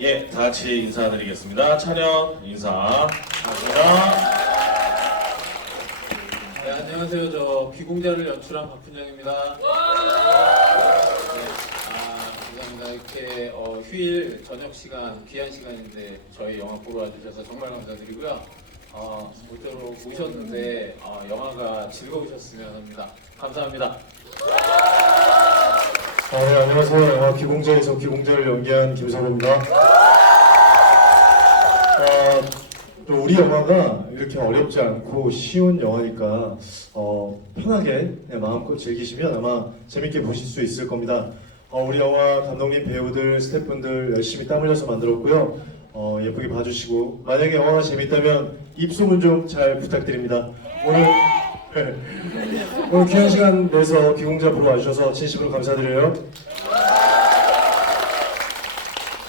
예, 다 같이 인사드리겠습니다. 찬영 인사. 감사합니다. 네, 안녕하세요. 저 귀공자를 연출한 박훈영입니다. 네, 아, 감사합니다. 이렇게 어, 휴일 저녁 시간, 귀한 시간인데 저희 영화 보러 와주셔서 정말 감사드리고요. 어, 모쪼록 오셨는데 어, 영화가 즐거우셨으면 합니다. 감사합니다. 아, 네, 안녕하세요. 영화 귀공자에서 귀공자를 연기한 김서로입니다. 어, 또 우리 영화가 이렇게 어렵지 않고 쉬운 영화니까 어, 편하게 그냥 마음껏 즐기시면 아마 재밌게 보실 수 있을 겁니다. 어, 우리 영화 감독님, 배우들, 스태프분들 열심히 땀 흘려서 만들었고요. 어, 예쁘게 봐주시고 만약에 영화가 재밌다면 입소문 좀 잘 부탁드립니다. 오늘 오늘 귀한 시간 내서 귀공자 보러 와주셔서 진심으로 감사드려요.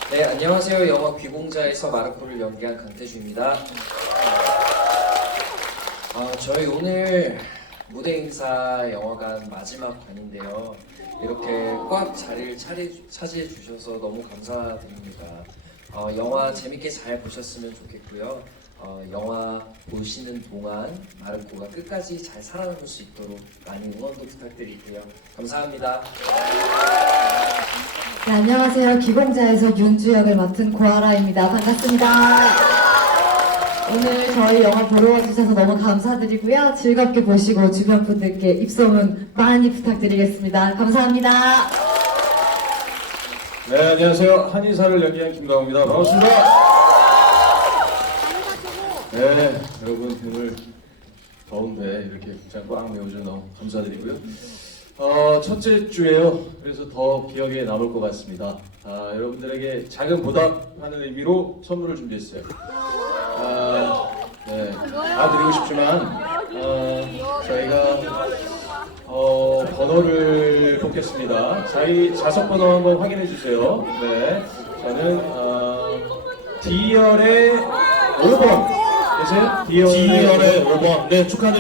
네, 안녕하세요. 영화 귀공자에서 마르코를 연기한 강태주입니다. 아, 저희 오늘 무대 인사 영화관 마지막 관인데요. 이렇게 꽉 자리를 차리, 차지해 주셔서 너무 감사드립니다. 어, 영화 재밌게 잘 보셨으면 좋겠고요. 어, 영화 보시는 동안 마르코가 끝까지 잘 살아남을 수 있도록 많이 응원도 부탁드릴게요. 감사합니다. 네, 안녕하세요. 기공자에서 윤주 역을 맡은 고아라입니다. 반갑습니다. 오늘 저희 영화 보러 와주셔서 너무 감사드리고요. 즐겁게 보시고 주변 분들께 입소문 많이 부탁드리겠습니다. 감사합니다. 네, 안녕하세요. 한의사를 연기한 김강호입니다. 반갑습니다. 네, 여러분 오늘 더운데 이렇게 극장 꽉 메워주셔서 너무 감사드리고요. 어, 첫째 주예요. 그래서 더 기억에 남을 것 같습니다. 아, 여러분들에게 작은 보답하는 의미로 선물을 준비했어요. 아, 네, 다 드리고 싶지만 어, 저희가 어, 번호를 뽑겠습니다. 자기 좌석 번호 한번 확인해 주세요. 네, 저는 어, D열의 5번 계세요? D열의 5번. 네, 축하드립니다.